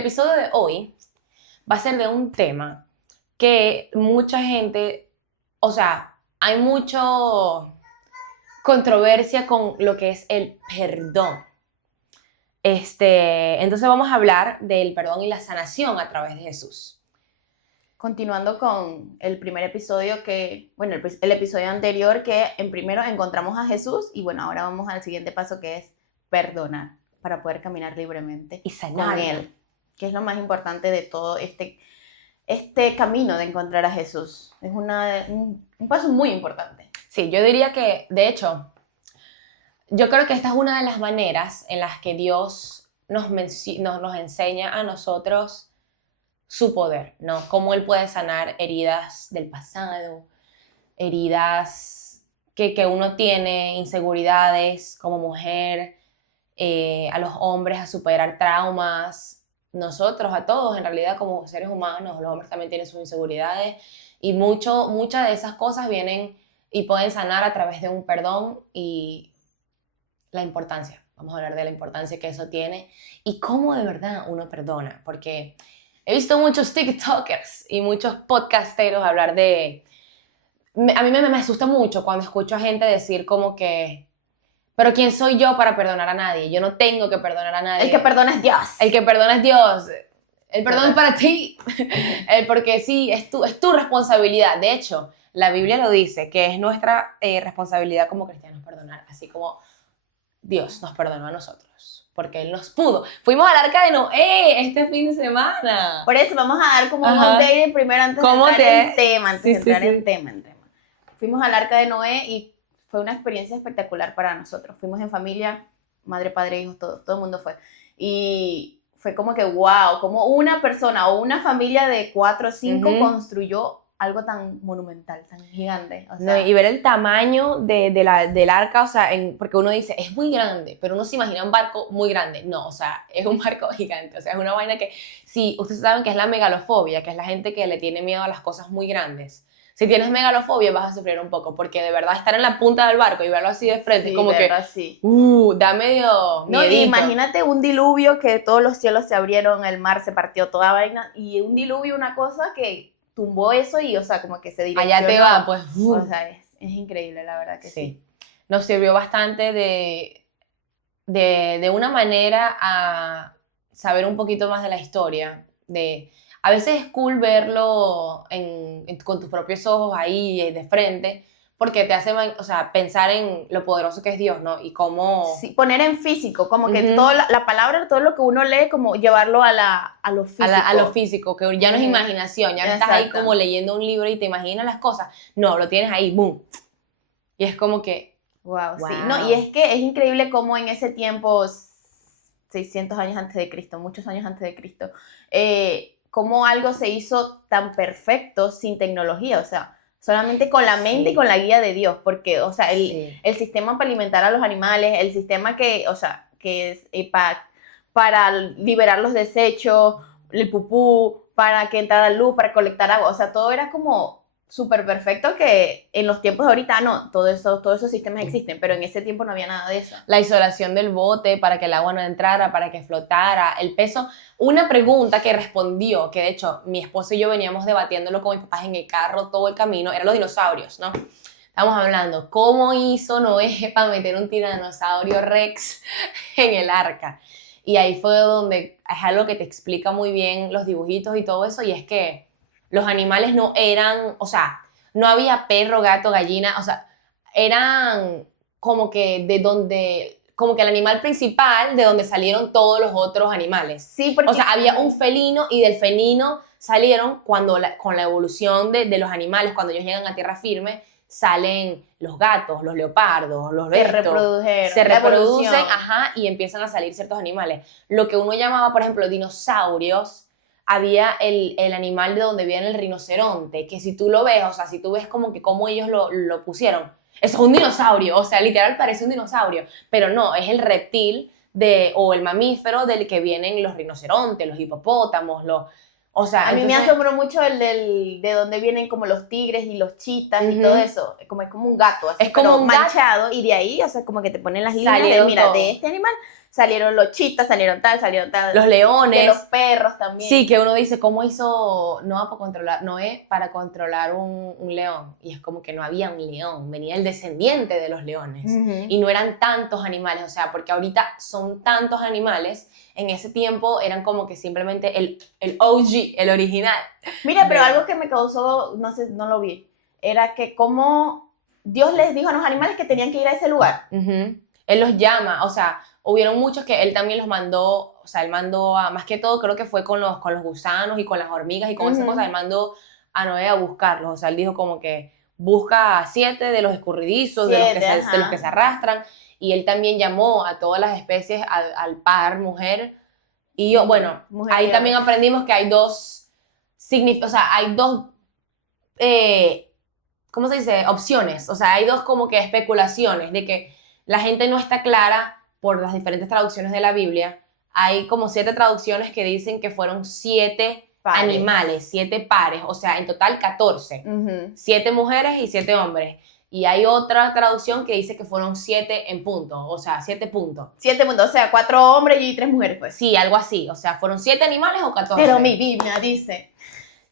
episodio de hoy va a ser de un tema que mucha gente, o sea, hay mucho controversia con lo que es el perdón. Entonces vamos a hablar del perdón y la sanación a través de Jesús. Continuando con el primer episodio el episodio anterior que en primero encontramos a Jesús y bueno, ahora vamos al siguiente paso que es perdonar para poder caminar libremente Y sanar con Él, que es lo más importante de todo este camino de encontrar a Jesús. Es un paso muy importante. Sí, yo diría que, de hecho, yo creo que esta es una de las maneras en las que Dios nos enseña a nosotros su poder, ¿no? Cómo Él puede sanar heridas del pasado, heridas que uno tiene, inseguridades como mujer, a los hombres a superar traumas, nosotros, a todos en realidad como seres humanos, los hombres también tienen sus inseguridades y muchas de esas cosas vienen y pueden sanar a través de un perdón y la importancia. Vamos a hablar de la importancia que eso tiene y cómo de verdad uno perdona, porque he visto muchos TikTokers y muchos podcasteros hablar de... A mí me asusta mucho cuando escucho a gente decir como que, pero ¿quién soy yo para perdonar a nadie? Yo no tengo que perdonar a nadie. El que perdona es Dios. El que perdona es Dios. El perdón es para ti. Porque sí, es tu responsabilidad. De hecho, la Biblia lo dice, que es nuestra responsabilidad como cristianos perdonar, así como Dios nos perdonó a nosotros, porque Él nos pudo. Fuimos al Arca de Noé este fin de semana. Por eso vamos a dar como un update primero antes de entrar en tema. Fuimos al Arca de Noé y fue una experiencia espectacular para nosotros. Fuimos en familia, madre, padre, hijos, todo el mundo fue. Y fue como que wow, como una persona o una familia de 4 o 5 construyó algo tan monumental, tan gigante. O sea, no, y ver el tamaño del arca, o sea, porque uno dice, es muy grande, pero uno se imagina un barco muy grande. No, o sea, es un barco gigante, o sea, es una vaina que, sí, ustedes saben que es la megalofobia, que es la gente que le tiene miedo a las cosas muy grandes. Si tienes megalofobia vas a sufrir un poco, porque de verdad estar en la punta del barco y verlo así de frente, sí, es como que, sí. Da medio no, miedito. Imagínate un diluvio que todos los cielos se abrieron, el mar se partió toda vaina, y un diluvio, una cosa que tumbó eso y, o sea, como que se direccionó. Allá te va, pues. O sea, es increíble, la verdad que sí. Nos sirvió bastante de una manera a saber un poquito más de la historia. A veces es cool verlo con tus propios ojos ahí de frente, porque te hace, o sea, pensar en lo poderoso que es Dios, ¿no? Y cómo... Sí, poner en físico, como que toda la palabra, todo lo que uno lee, como llevarlo a lo físico. A lo físico, que ya no es imaginación, ya no estás ahí como leyendo un libro y te imaginas las cosas. No, lo tienes ahí, boom. Y es como que... Wow, sí. No, y es que es increíble cómo en ese tiempo, 600 años antes de Cristo, muchos años antes de Cristo, cómo algo se hizo tan perfecto sin tecnología, o sea, solamente con la mente y con la guía de Dios, porque, o sea, el sistema para alimentar a los animales, el sistema que es para liberar los desechos, el pupú, para que entrara luz, para colectar agua, o sea, todo era como súper perfecto, que en los tiempos de ahorita no, todos esos sistemas existen, pero en ese tiempo no había nada de eso. La isolación del bote para que el agua no entrara, para que flotara, el peso. Una pregunta que respondió, que de hecho mi esposo y yo veníamos debatiéndolo con mis papás en el carro todo el camino, eran los dinosaurios, ¿no? Estamos hablando, ¿cómo hizo Noé para meter un tiranosaurio Rex en el arca? Y ahí fue donde es algo que te explica muy bien los dibujitos y todo eso, y es que los animales no eran, o sea, no había perro, gato, gallina, o sea, eran como que como que el animal principal de donde salieron todos los otros animales. Sí, porque... O sea, había un felino y del felino salieron con la evolución de los animales, cuando ellos llegan a tierra firme, salen los gatos, los leopardos, los se reproducen, y empiezan a salir ciertos animales. Lo que uno llamaba, por ejemplo, dinosaurios, había el animal de donde viene el rinoceronte, que si tú lo ves, o sea, si tú ves como que cómo ellos lo pusieron, eso es un dinosaurio, o sea, literal parece un dinosaurio, pero no, es el reptil o el mamífero del que vienen los rinocerontes, los hipopótamos, o sea... A mí me asombró mucho de donde vienen como los tigres y los chitas y todo eso, es como un gato, así, es como un manchado, y de ahí, o sea, como que te ponen las líneas de, mira, de este animal salieron los chitas, salieron tal, los leones. De los perros también. Sí, que uno dice, ¿cómo hizo Noé para controlar un león? Y es como que no había un león, venía el descendiente de los leones. Y no eran tantos animales, o sea, porque ahorita son tantos animales, en ese tiempo eran como que simplemente el OG, el original. Mira, pero algo que me causó, no sé, no lo vi, era que como Dios les dijo a los animales que tenían que ir a ese lugar. Él los llama, o sea, hubieron muchos que él también los mandó, o sea, él mandó a, más que todo creo que fue con los gusanos y con las hormigas y con esas cosas, él mandó a Noé a buscarlos, o sea, él dijo como que busca a 7 de los escurridizos, de los que se arrastran, y él también llamó a todas las especies al par, mujer, y yo, bueno, mujer ahí también aprendimos que hay dos, o sea, hay dos, ¿cómo se dice? Opciones, o sea, hay dos como que especulaciones de que la gente no está clara por las diferentes traducciones de la Biblia. Hay como 7 traducciones que dicen que fueron 7 animales, 7 pares, o sea, en total 14. 7 mujeres y 7 hombres. Y hay otra traducción que dice que fueron 7 en punto, o sea, 7 puntos. 7 puntos, o sea, 4 hombres y 3 mujeres, pues. Sí, algo así, o sea, ¿fueron 7 animales o 14? Pero mi Biblia dice...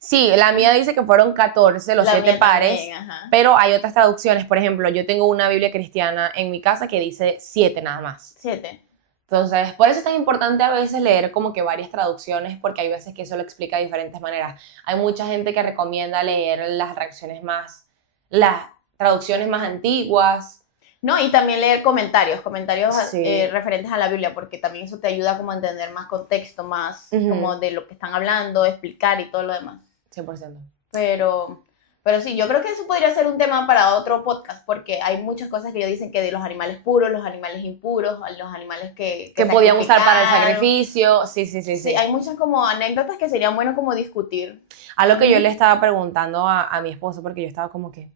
Sí, la mía dice que fueron 14, los 7 pares, también, pero hay otras traducciones. Por ejemplo, yo tengo una Biblia cristiana en mi casa que dice 7 nada más. 7. Entonces, por eso es tan importante a veces leer como que varias traducciones, porque hay veces que eso lo explica de diferentes maneras. Hay mucha gente que recomienda leer las traducciones más antiguas. No, y también leer comentarios referentes a la Biblia, porque también eso te ayuda como a entender más contexto, más como de lo que están hablando, explicar y todo lo demás. 100%. Pero sí, yo creo que eso podría ser un tema para otro podcast, porque hay muchas cosas que ellos dicen que de los animales puros, los animales impuros, los animales que podían usar para el sacrificio. Sí, hay muchas como anécdotas que serían bueno como discutir. A lo que yo le estaba preguntando a mi esposo, porque yo estaba como que,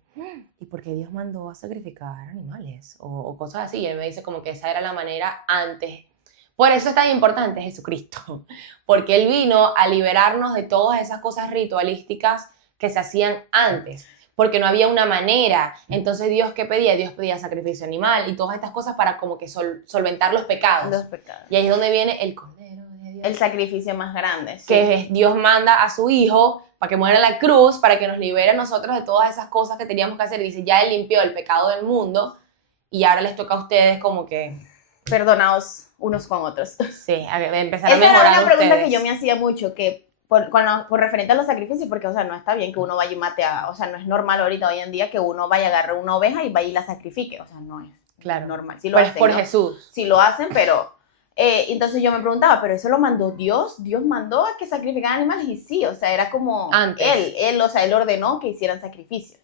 ¿y por qué Dios mandó a sacrificar animales? O cosas así. Y él me dice como que esa era la manera antes. Por eso es tan importante Jesucristo, porque Él vino a liberarnos de todas esas cosas ritualísticas que se hacían antes, porque no había una manera. Entonces, ¿Dios qué pedía? Dios pedía sacrificio animal y todas estas cosas para como que solventar los pecados. Y ahí es donde viene el Cordero de Dios. El sacrificio más grande. Sí. Que Dios manda a su Hijo para que muera en la cruz, para que nos libere a nosotros de todas esas cosas que teníamos que hacer. Y dice, ya Él limpió el pecado del mundo y ahora les toca a ustedes como que... perdonaos unos con otros. Sí, empezar a mejorar. Esa era una pregunta que yo me hacía mucho, que por referente a los sacrificios, porque, o sea, no está bien que uno vaya y mate o sea, no es normal ahorita, hoy en día, que uno vaya a agarrar una oveja y vaya y la sacrifique, o sea, no es normal. Sí lo hacen, por Jesús. Sí lo hacen, pero, entonces yo me preguntaba, ¿pero eso lo mandó Dios? ¿Dios mandó a que sacrificaran animales? Y sí, o sea, era como antes. Él ordenó que hicieran sacrificios.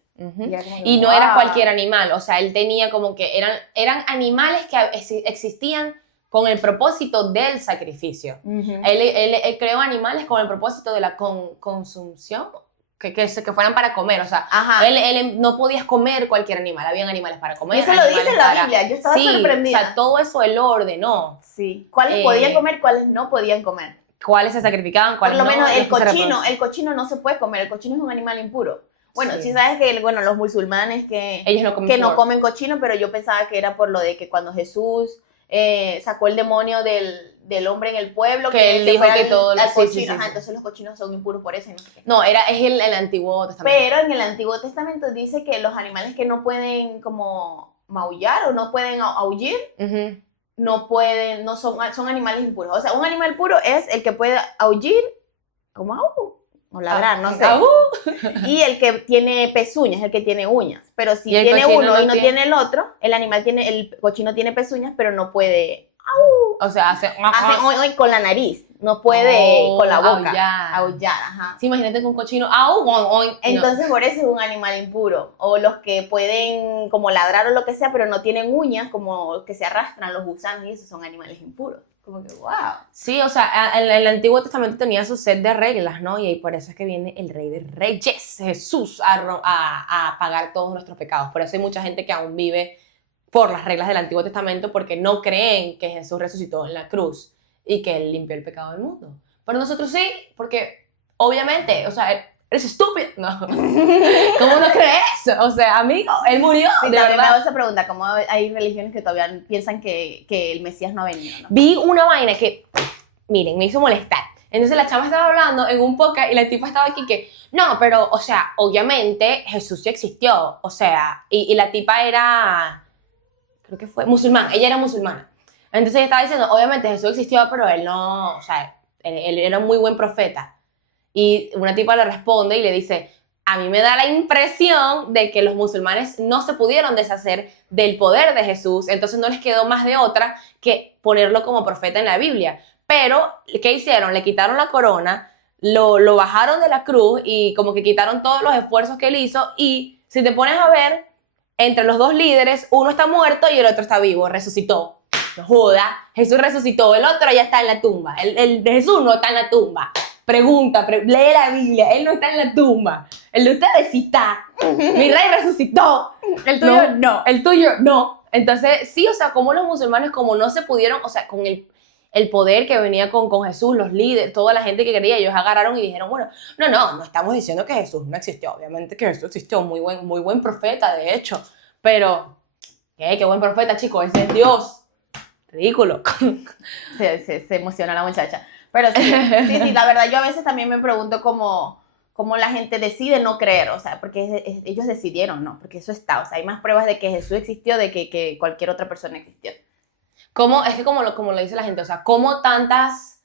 Y no era cualquier animal, o sea, él tenía como que eran animales que existían con el propósito del sacrificio. Él creó animales con el propósito de la consumición, que fueran para comer, o sea, él no podías comer cualquier animal, habían animales para comer. Eso lo dice la Biblia, yo estaba sorprendida. O sea, todo eso él lo ordenó. Sí, cuáles podían comer, cuáles no podían comer. Cuáles se sacrificaban, cuáles no. Por lo menos el cochino no se puede comer, el cochino es un animal impuro. Bueno, sí sabes que los musulmanes ellos no comen cochino, pero yo pensaba que era por lo de que cuando Jesús sacó el demonio del hombre en el pueblo, que él dijo que todos los cochinos, entonces los cochinos son impuros por eso. No, es el Antiguo Testamento. Pero en el Antiguo Testamento dice que los animales que no pueden como maullar o no pueden aullir, son animales impuros. O sea, un animal puro es el que puede aullir como o ladrar, no sé. Y el que tiene pezuñas, el que tiene uñas. Pero si tiene uno y no tiene el otro, el cochino tiene pezuñas, pero no puede. O sea, hace con la nariz, no puede con la boca. Aullar, Sí, imagínate que un cochino. Entonces, por eso es un animal impuro. O los que pueden como ladrar o lo que sea, pero no tienen uñas, como que se arrastran los gusanos, y esos son animales impuros. Como que, wow. Sí, o sea, el Antiguo Testamento tenía su set de reglas, ¿no? Y por eso es que viene el Rey de Reyes, Jesús, a pagar todos nuestros pecados. Por eso hay mucha gente que aún vive por las reglas del Antiguo Testamento, porque no creen que Jesús resucitó en la cruz y que Él limpió el pecado del mundo. Pero nosotros sí, porque obviamente, o sea, eres estúpido. No. ¿Cómo no crees? O sea, amigo, él murió, Sí, de también me verdad. hago esa pregunta, ¿cómo hay religiones que todavía piensan que el Mesías no ha venido, ¿no? Vi una vaina que, miren, me hizo molestar. Entonces la chama estaba hablando en un podcast y la tipa estaba aquí que, no, pero, o sea, obviamente Jesús sí existió. O sea, y la tipa era, creo que fue musulmán, ella era musulmana. Entonces ella estaba diciendo, obviamente Jesús existió, pero él no, o sea, él era un muy buen profeta. Y una tipa le responde y le dice, a mí me da la impresión de que los musulmanes no se pudieron deshacer del poder de Jesús, entonces no les quedó más de otra que ponerlo como profeta en la Biblia. Pero, ¿qué hicieron? Le quitaron la corona, lo bajaron de la cruz y como que quitaron todos los esfuerzos que él hizo y si te pones a ver, entre los dos líderes, uno está muerto y el otro está vivo, resucitó. No joda, Jesús resucitó, el otro ya está en la tumba, el de Jesús no está en la tumba. Pregunta, lee la Biblia, él no está en la tumba, el de ustedes sí está, mi rey resucitó, El tuyo no. el tuyo no. Entonces, sí, o sea, como los musulmanes, como no se pudieron, o sea, con el poder que venía con Jesús, los líderes, toda la gente que quería, ellos agarraron y dijeron, bueno, no estamos diciendo que Jesús no existió, obviamente que Jesús existió, muy buen profeta, de hecho, pero, qué buen profeta, chicos, ese es Dios, ridículo. Se emociona la muchacha. Pero sí, la verdad yo a veces también me pregunto cómo la gente decide no creer, o sea, porque ellos decidieron, ¿no? Porque eso está, o sea, hay más pruebas de que Jesús existió de que cualquier otra persona existió. Es que como lo dice la gente, o sea, como tantas,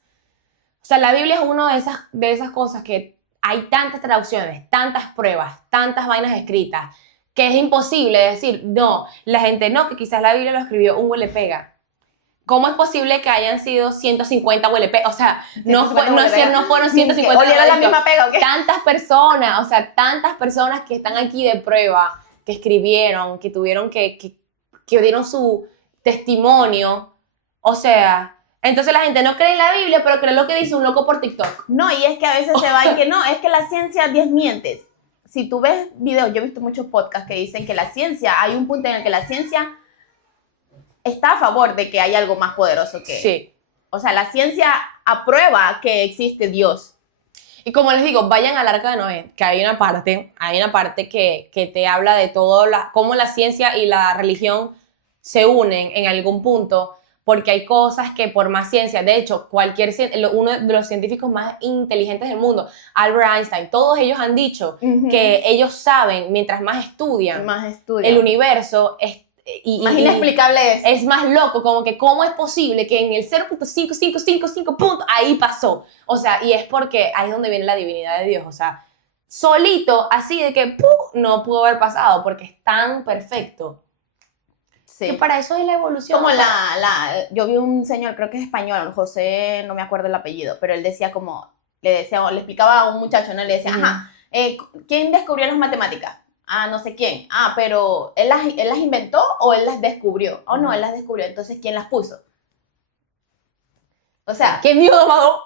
o sea, la Biblia es una de esas cosas que hay tantas traducciones, tantas pruebas, tantas vainas escritas, que es imposible decir, no, la gente no, que quizás la Biblia lo escribió un huele pega. ¿Cómo es posible que hayan sido 150 huele pega? O sea, no fueron 150 ¿O era la misma pega o qué? Tantas personas, o sea, tantas personas que están aquí de prueba, que escribieron, que tuvieron que dieron su testimonio, o sea, entonces la gente no cree en la Biblia, pero cree lo que dice un loco por TikTok. No, y es que a veces se va en que no, es que la ciencia desmiente. Si tú ves videos, yo he visto muchos podcasts que dicen que la ciencia, hay un punto en el que la ciencia está a favor de que hay algo más poderoso que... Sí. O sea, la ciencia aprueba que existe Dios. Y como les digo, vayan al Arca de Noé, que hay una parte que te habla de todo, cómo la ciencia y la religión se unen en algún punto, porque hay cosas que por más ciencia, de hecho, uno de los científicos más inteligentes del mundo, Albert Einstein, todos ellos han dicho que ellos saben, mientras más estudian, el universo más inexplicable es más loco, como que cómo es posible que en el 0.5555 punto ahí pasó, o sea, y es porque ahí es donde viene la divinidad de Dios, o sea, solito, así de que no pudo haber pasado, porque es tan perfecto. Sí. Que para eso es la evolución. Como yo vi un señor, creo que es español, José, no me acuerdo el apellido, pero él decía le explicaba a un muchacho, ¿no? Le decía, ¿quién descubrió las matemáticas? Ah, no sé quién. Ah, pero ¿él las inventó o él las descubrió? Oh, no, él las descubrió. Entonces, ¿quién las puso? O sea... ¿Quién dijo,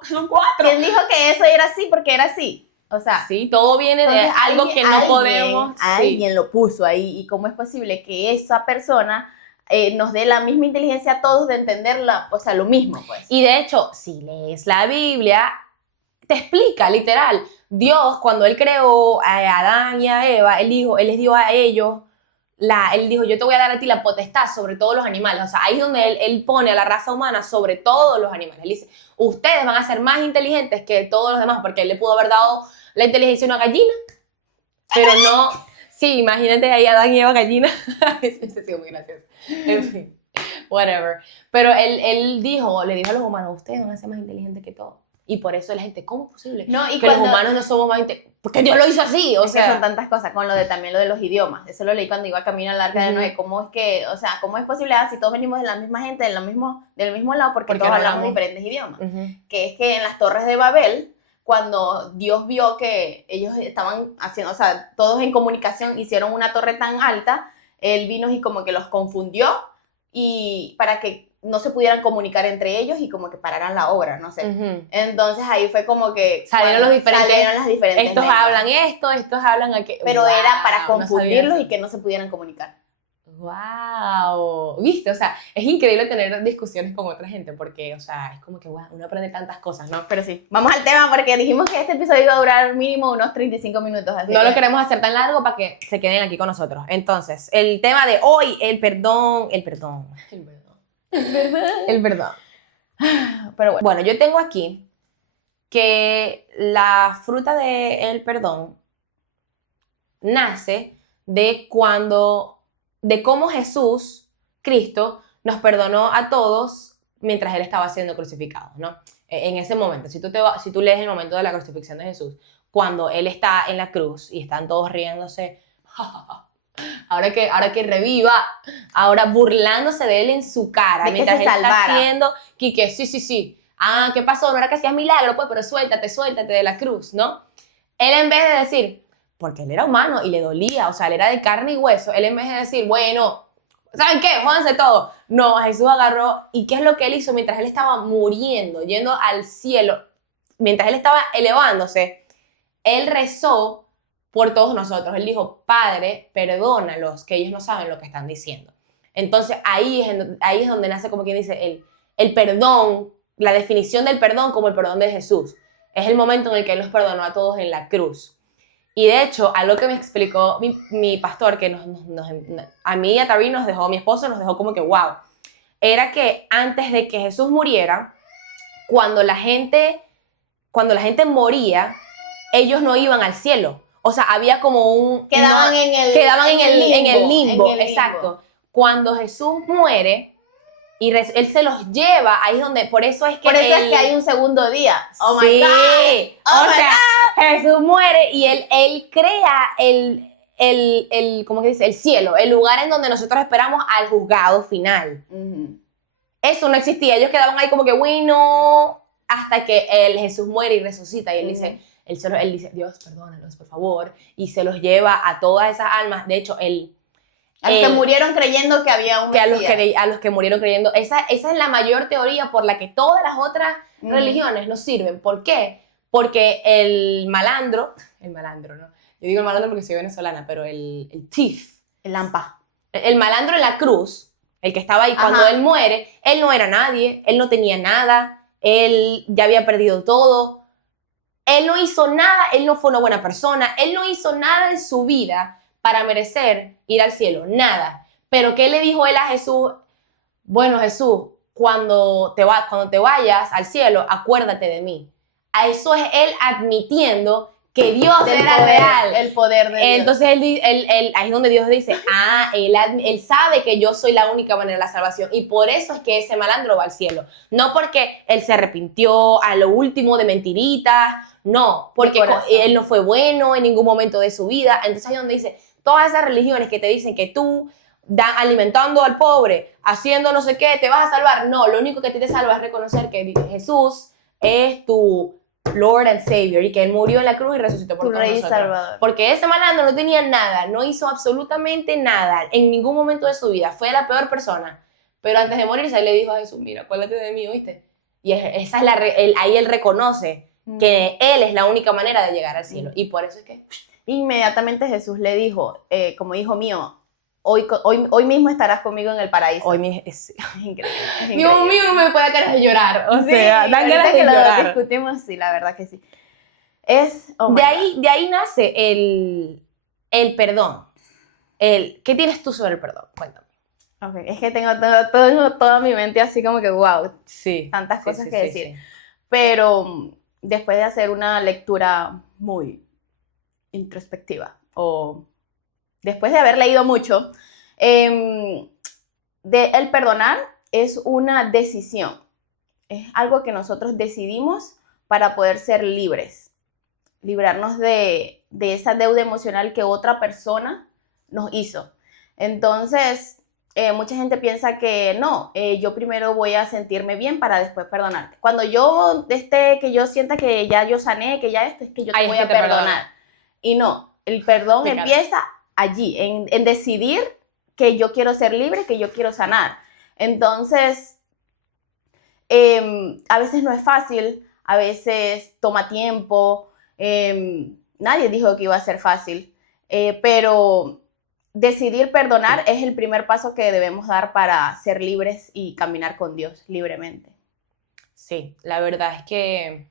son 4? ¿Quién dijo que eso era así porque era así? O sea... Sí, todo viene de algo que no podemos... Alguien lo puso ahí. ¿Y cómo es posible que esa persona nos dé la misma inteligencia a todos de entenderla? O sea, lo mismo, pues. Y de hecho, si lees la Biblia, te explica, literal... Dios, cuando Él creó a Adán y a Eva, Él les dio a ellos, Él dijo, yo te voy a dar a ti la potestad sobre todos los animales. O sea, ahí es donde Él pone a la raza humana sobre todos los animales. Él dice, ustedes van a ser más inteligentes que todos los demás, porque Él le pudo haber dado la inteligencia a una gallina, pero no... Sí, imagínate ahí a Adán y Eva gallina. Ese sí, muy gracioso. En fin, whatever. Pero le dijo a los humanos, ustedes van a ser más inteligentes que todos. Y por eso la gente, ¿cómo es posible? Que los humanos no somos más inteligentes. Porque Dios lo hizo así, o sea. Son tantas cosas, con también lo de los idiomas. Eso lo leí cuando iba camino al Arca de Noé. ¿Cómo es que, o sea, cómo es posible si todos venimos de la misma gente, del mismo lado, porque todos hablamos diferentes idiomas? Que es que en las torres de Babel, cuando Dios vio que ellos estaban haciendo, o sea, todos en comunicación hicieron una torre tan alta, Él vino y como que los confundió y para que no se pudieran comunicar entre ellos y como que pararan la obra, no sé. Entonces ahí fue como que salieron las diferentes lenguas. Hablan esto, estos hablan aquello. Pero era para confundirlos y que no se pudieran comunicar. ¡Wow! ¿Viste? O sea, es increíble tener discusiones con otra gente porque, o sea, es como que wow, uno aprende tantas cosas, ¿no? Pero sí, vamos al tema porque dijimos que este episodio iba a durar mínimo unos 35 minutos. Así No que... lo queremos hacer tan largo para que se queden aquí con nosotros. Entonces, el tema de hoy, el perdón. Pero bueno. Bueno, yo tengo aquí que la fruta del perdón nace de cómo Jesús, Cristo, nos perdonó a todos mientras Él estaba siendo crucificado, ¿no? En ese momento, si tú lees el momento de la crucifixión de Jesús, cuando Él está en la cruz y están todos riéndose, ahora que reviva, ahora burlándose de Él en su cara, de mientras que Él se está salvara. haciendo, que sí. Ah, ¿qué pasó? No era que hacías milagro, pues, pero suéltate de la cruz, ¿no? Él en vez de decir, porque él era humano y le dolía, o sea, él era de carne y hueso, él en vez de decir, bueno, ¿saben qué? Jódanse todo. No, Jesús agarró, ¿y qué es lo que él hizo mientras él estaba muriendo, yendo al cielo, mientras él estaba elevándose? Él rezó por todos nosotros. Él dijo, Padre, perdónalos, que ellos no saben lo que están diciendo. Entonces ahí es donde nace, como quien dice, el perdón, la definición del perdón como el perdón de Jesús. Es el momento en el que Él los perdonó a todos en la cruz. Y de hecho, algo que me explicó mi pastor, que a mí y a Tari nos dejó, mi esposo nos dejó como que wow, era que antes de que Jesús muriera, cuando la gente moría, ellos no iban al cielo. O sea, había como un... Quedaban en el limbo. Exacto. Cuando Jesús muere y Él se los lleva, ahí es donde... Por eso es que hay un segundo día. Oh my God. O sea, Jesús muere y Él crea ¿cómo que dice? El cielo, el lugar en donde nosotros esperamos al juzgado final. Eso no existía. Ellos quedaban ahí como que, bueno, hasta que Jesús muere y resucita. Y Él dice... Él dice, Dios, perdónalos, por favor, y se los lleva a todas esas almas. De hecho, a los que murieron creyendo que había un Mesías. A los que murieron creyendo. Esa es la mayor teoría por la que todas las otras religiones nos sirven. ¿Por qué? Porque el malandro, ¿no? Yo digo el malandro porque soy venezolana, pero el thief. El lampa. El malandro en la cruz, el que estaba ahí cuando él muere, él no era nadie, él no tenía nada, él ya había perdido todo. Él no hizo nada, él no fue una buena persona, él no hizo nada en su vida para merecer ir al cielo, nada. Pero ¿qué le dijo él a Jesús? Bueno, Jesús, cuando te vayas al cielo, acuérdate de mí. A eso es él admitiendo que Dios era real. El poder de Dios. Entonces ahí es donde Dios dice, él sabe que yo soy la única manera de la salvación y por eso es que ese malandro va al cielo. No porque él se arrepintió a lo último de mentiritas, no, porque él no fue bueno en ningún momento de su vida. Entonces ahí es donde dice, todas esas religiones que te dicen que tú alimentando al pobre, haciendo no sé qué, te vas a salvar. No, lo único que te salva es reconocer que Jesús es tu Lord and Savior y que Él murió en la cruz y resucitó por todos nosotros. Salvador. Porque ese malandro no tenía nada, no hizo absolutamente nada en ningún momento de su vida. Fue la peor persona. Pero antes de morirse, Él le dijo a Jesús, mira, acuérdate de mí, ¿oíste? Y esa es ahí Él reconoce que Él es la única manera de llegar al cielo. Y por eso es que... Inmediatamente Jesús le dijo, como hijo mío, hoy mismo estarás conmigo en el paraíso. Hoy mismo es increíble. Dios mío, me puede ganas de llorar. O sea, dan ganas de llorar. Lo discutimos, sí, la verdad que sí. De ahí nace el perdón. ¿Qué tienes tú sobre el perdón? Cuéntame. Okay. Es que tengo toda mi mente así como que wow, sí, tantas cosas que decir. Sí. Pero después de hacer una lectura muy introspectiva o después de haber leído mucho, el perdonar es una decisión, es algo que nosotros decidimos para poder ser libres, librarnos de esa deuda emocional que otra persona nos hizo. Entonces, mucha gente piensa que no, yo primero voy a sentirme bien para después perdonarte. Cuando que yo sienta que ya yo sané, que ya es que yo te voy a perdonar. Y no, el perdón empieza allí, en decidir que yo quiero ser libre, que yo quiero sanar. Entonces, a veces no es fácil, a veces toma tiempo, nadie dijo que iba a ser fácil, pero decidir perdonar es el primer paso que debemos dar para ser libres y caminar con Dios libremente. Sí, la verdad es que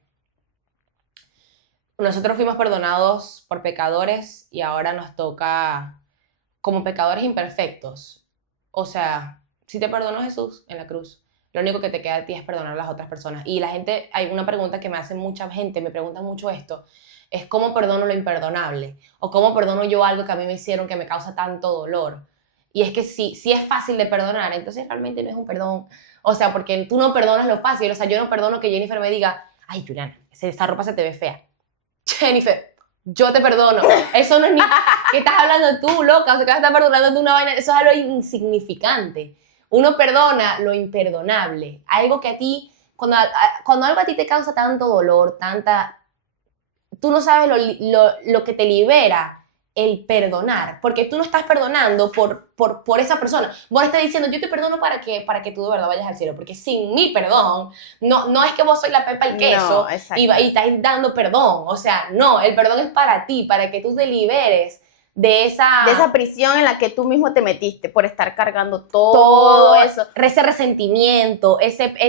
nosotros fuimos perdonados por pecadores y ahora nos toca como pecadores imperfectos. O sea, si te perdonó Jesús en la cruz, lo único que te queda a ti es perdonar a las otras personas. Y la gente, hay una pregunta que me hace mucha gente, me pregunta mucho esto, es cómo perdono lo imperdonable o cómo perdono yo algo que a mí me hicieron que me causa tanto dolor. Y es que si es fácil de perdonar, entonces realmente no es un perdón. O sea, porque tú no perdonas lo fácil. O sea, yo no perdono que Jennifer me diga, ay, Juliana, esa ropa se te ve fea. Jennifer, yo te perdono. Eso no es ni... ¿Qué estás hablando tú, loca? O sea, que estás perdonando tú una vaina. Eso es algo insignificante. Uno perdona lo imperdonable. Algo que a ti, cuando algo a ti te causa tanto dolor, tanta... Tú no sabes lo que te libera el perdonar, porque tú no estás perdonando por esa persona. Vos estás diciendo, yo te perdono para que tú de verdad vayas al cielo, porque sin mi perdón, no es que vos sois la pepa el queso No, y estáis dando perdón. O sea, no, el perdón es para ti, para que tú te liberes de esa prisión en la que tú mismo te metiste por estar cargando todo eso. Ese resentimiento,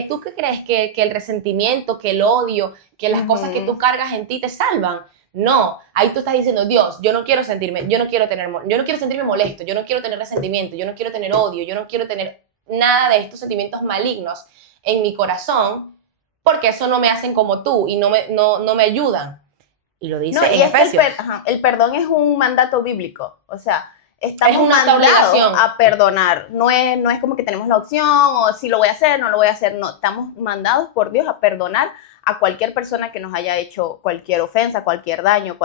¿tú qué crees que el resentimiento, que el odio, que las cosas que tú cargas en ti te salvan? No, ahí tú estás diciendo, Dios, yo no quiero sentirme molesto, yo no quiero tener resentimiento, yo no quiero tener odio, yo no quiero tener nada de estos sentimientos malignos en mi corazón, porque eso no me hacen como tú y no me ayudan. Y lo dice en Efesios. El perdón es un mandato bíblico, o sea, estamos mandados a perdonar. No es como que tenemos la opción o si lo voy a hacer, no lo voy a hacer. No, estamos mandados por Dios a perdonar a cualquier persona que nos haya hecho cualquier ofensa, cualquier daño,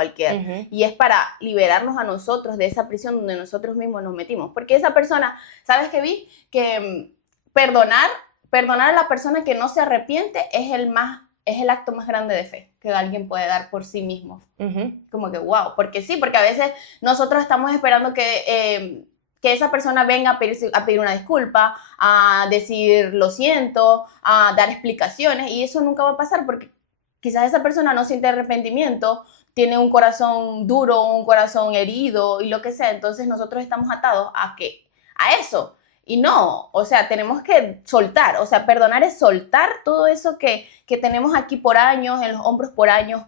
y es para liberarnos a nosotros de esa prisión donde nosotros mismos nos metimos. Porque esa persona, ¿sabes qué vi? Que perdonar a la persona que no se arrepiente es el acto más grande de fe que alguien puede dar por sí mismo. Como que wow, porque sí, porque a veces nosotros estamos esperando que esa persona venga a pedir una disculpa, a decir lo siento, a dar explicaciones, y eso nunca va a pasar porque quizás esa persona no siente arrepentimiento, tiene un corazón duro, un corazón herido y lo que sea, entonces nosotros estamos atados a eso. Y no, o sea, tenemos que soltar, o sea, perdonar es soltar todo eso que tenemos aquí por años, en los hombros por años,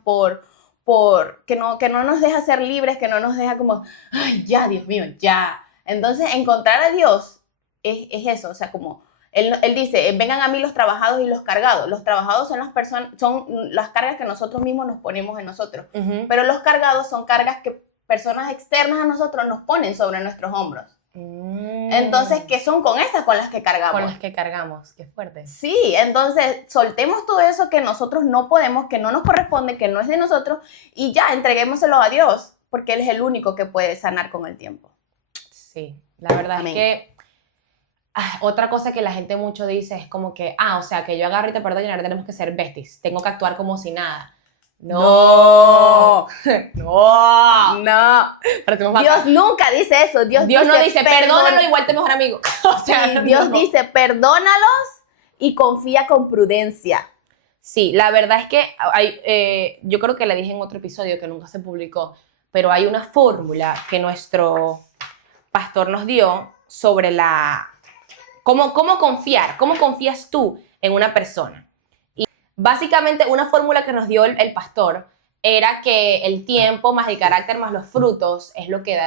que no nos deja ser libres, que no nos deja como, ay, ya, Dios mío, ya. Entonces, encontrar a Dios es eso, o sea, como él dice, vengan a mí los trabajados y los cargados. Los trabajados son las cargas que nosotros mismos nos ponemos en nosotros, pero los cargados son cargas que personas externas a nosotros nos ponen sobre nuestros hombros. Entonces, ¿qué son con esas con las que cargamos? Con las que cargamos, qué fuerte. Sí, entonces soltemos todo eso que nosotros no podemos, que no nos corresponde, que no es de nosotros, y ya, entreguémoselo a Dios, porque Él es el único que puede sanar con el tiempo. Sí, la verdad Amén. es que otra cosa que la gente mucho dice es como que, o sea, que yo agarro y te perdono y ahora tenemos que ser besties, tengo que actuar como si nada. No. Dios nunca dice eso. Dios no dice, perdónalo, igual te mejor amigo. O sea, sí, Dios dice, perdónalos y confía con prudencia. Sí, la verdad es que yo creo que le dije en otro episodio que nunca se publicó, pero hay una fórmula que nuestro pastor nos dio sobre cómo confiar, cómo confías tú en una persona. Básicamente, una fórmula que nos dio el pastor era que el tiempo más el carácter más los frutos es lo que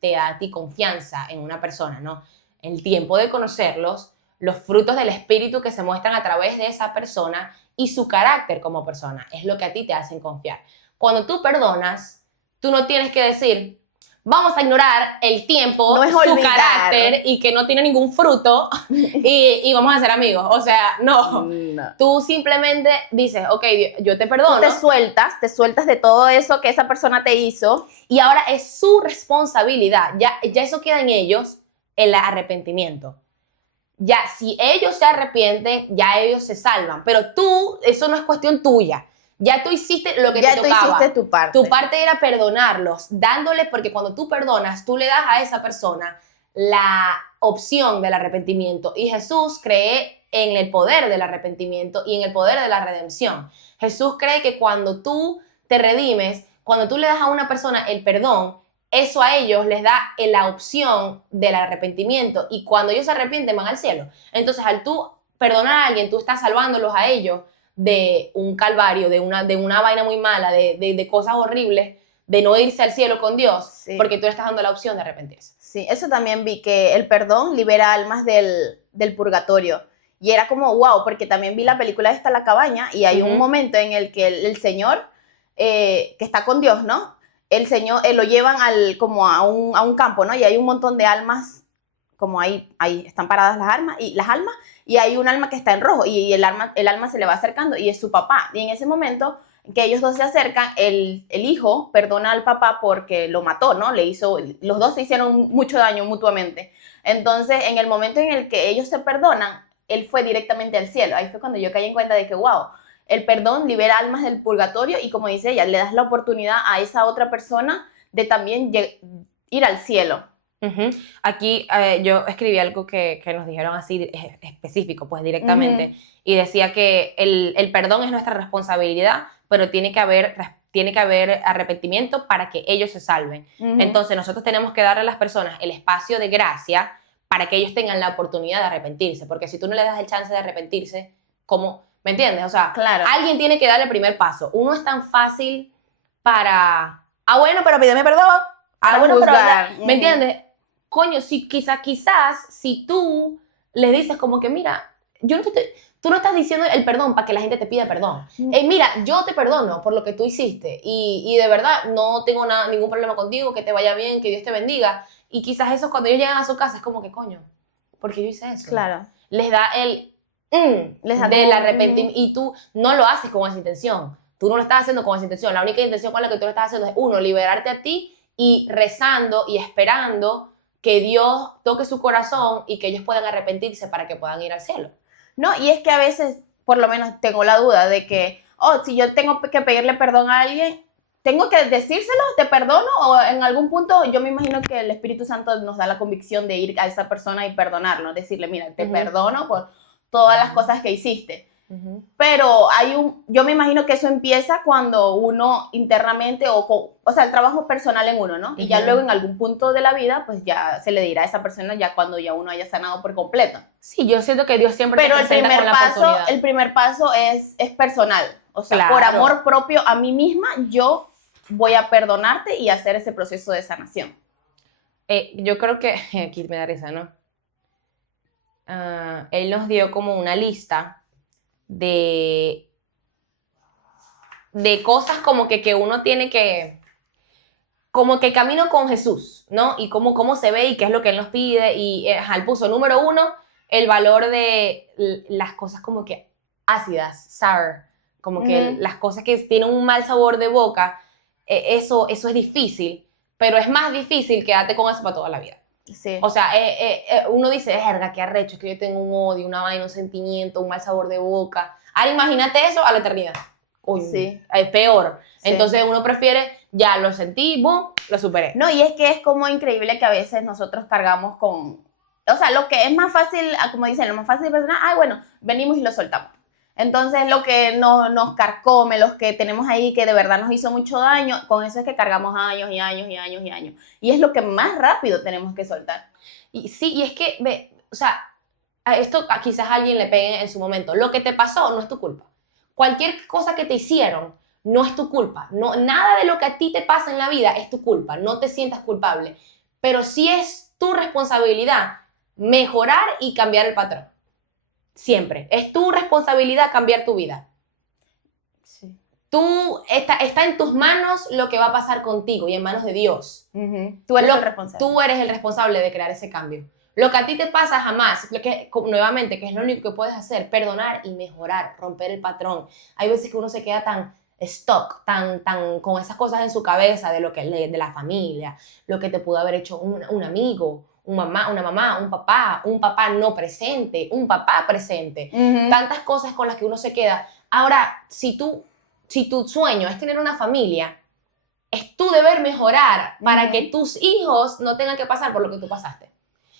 te da a ti confianza en una persona, ¿no? El tiempo de conocerlos, los frutos del espíritu que se muestran a través de esa persona y su carácter como persona es lo que a ti te hacen confiar. Cuando tú perdonas, tú no tienes que decir, vamos a ignorar el tiempo, su carácter y que no tiene ningún fruto y vamos a ser amigos. O sea, no. Tú simplemente dices, ok, yo te perdono. Tú te sueltas de todo eso que esa persona te hizo. Y ahora es su responsabilidad. Ya eso queda en ellos, el arrepentimiento. Ya, si ellos se arrepienten, ya ellos se salvan. Pero tú, eso no es cuestión tuya. Ya tú hiciste lo que te tocaba. Ya tú hiciste tu parte. Tu parte era perdonarlos, dándole, porque cuando tú perdonas, tú le das a esa persona la opción del arrepentimiento. Y Jesús cree en el poder del arrepentimiento y en el poder de la redención. Jesús cree que cuando tú te redimes, cuando tú le das a una persona el perdón, eso a ellos les da la opción del arrepentimiento y cuando ellos se arrepienten van al cielo. Entonces, al tú perdonar a alguien, tú estás salvándolos a ellos de un calvario, de una vaina muy mala, de cosas horribles, de no irse al cielo con Dios, Sí. porque tú le estás dando la opción de arrepentirse. Sí, eso también vi, que el perdón libera almas del purgatorio. Y era como, wow, porque también vi la película esta, La Cabaña, y hay un momento en el que el señor, que está con Dios, ¿no? El señor, lo llevan como a un campo, ¿no? Y hay un montón de almas, como ahí están paradas las almas, y hay un alma que está en rojo, y el alma se le va acercando, y es su papá. Y en ese momento que ellos dos se acercan, el hijo perdona al papá porque lo mató, ¿no? Los dos se hicieron mucho daño mutuamente. Entonces, en el momento en el que ellos se perdonan, él fue directamente al cielo. Ahí fue cuando yo caí en cuenta de que, wow, el perdón libera almas del purgatorio y, como dice ella, le das la oportunidad a esa otra persona de también ir al cielo. Aquí yo escribí algo que nos dijeron así específico, pues directamente, y decía que el perdón es nuestra responsabilidad, pero tiene que haber arrepentimiento para que ellos se salven. Entonces nosotros tenemos que darle a las personas el espacio de gracia para que ellos tengan la oportunidad de arrepentirse, porque si tú no le das el chance de arrepentirse, ¿cómo? ¿Me entiendes? O sea, claro, alguien tiene que dar el primer paso. Uno es tan fácil para, bueno, pero pídeme perdón. Bueno, pero, ¿me entiendes? Coño, quizás si tú les dices como que, mira, tú no estás diciendo el perdón para que la gente te pida perdón. Mira, yo te perdono por lo que tú hiciste y de verdad no tengo ningún problema contigo, que te vaya bien, que Dios te bendiga. Y quizás eso cuando ellos llegan a su casa es como que, coño, ¿por qué yo hice eso? Claro. Les da del arrepentimiento y tú no lo haces con esa intención. Tú no lo estás haciendo con esa intención. La única intención con la que tú lo estás haciendo es, uno, liberarte a ti y rezando y esperando que Dios toque su corazón y que ellos puedan arrepentirse para que puedan ir al cielo. No, y es que a veces, por lo menos tengo la duda de que, si yo tengo que pedirle perdón a alguien, ¿tengo que decírselo? ¿Te perdono? O en algún punto yo me imagino que el Espíritu Santo nos da la convicción de ir a esa persona y perdonarlo, decirle, mira, te perdono por todas las cosas que hiciste. Pero yo me imagino que eso empieza cuando uno internamente, o sea, el trabajo personal en uno, ¿no? Y ya luego en algún punto de la vida, pues ya se le dirá a esa persona ya cuando ya uno haya sanado por completo. Sí, yo siento que Dios siempre pero te presenta con la oportunidad. El primer paso es personal. O sea, claro, por amor propio a mí misma, yo voy a perdonarte y hacer ese proceso de sanación. Yo creo que, aquí me da risa, ¿no? Él nos dio como una lista de cosas como que uno tiene que, como que camino con Jesús, ¿no? Y cómo se ve y qué es lo que Él nos pide. Y él puso número 1, el valor de las cosas como que ácidas, sour, como que las cosas que tienen un mal sabor de boca, eso es difícil, pero es más difícil quedarte con eso para toda la vida. Sí. O sea, uno dice, verga, qué arrecho, es que yo tengo un odio, una vaina, un sentimiento, un mal sabor de boca. Ahora imagínate eso a la eternidad. Uy, sí. Es peor. Sí. Entonces uno prefiere, ya lo sentí, boom, lo superé. No, y es que es como increíble que a veces nosotros cargamos con... O sea, lo que es más fácil, como dicen, lo más fácil de perdonar, bueno, venimos y lo soltamos. Entonces, lo que nos carcome, los que tenemos ahí que de verdad nos hizo mucho daño, con eso es que cargamos años y años y años y años. Y es lo que más rápido tenemos que soltar. Y sí, y es que, o sea, a esto quizás a alguien le pegue en su momento. Lo que te pasó no es tu culpa. Cualquier cosa que te hicieron no es tu culpa. No, nada de lo que a ti te pasa en la vida es tu culpa. No te sientas culpable. Pero sí es tu responsabilidad mejorar y cambiar el patrón. Siempre. Es tu responsabilidad cambiar tu vida. Sí. Está en tus manos lo que va a pasar contigo y en manos de Dios. Tú eres el responsable. Tú eres el responsable de crear ese cambio. Lo que a ti te pasa jamás, nuevamente, que es lo único que puedes hacer, perdonar y mejorar, romper el patrón. Hay veces que uno se queda tan stuck, tan con esas cosas en su cabeza de la familia, lo que te pudo haber hecho un amigo, una mamá, un papá no presente, un papá presente. Tantas cosas con las que uno se queda. Ahora, si tu sueño es tener una familia, es tu deber mejorar para que tus hijos no tengan que pasar por lo que tú pasaste.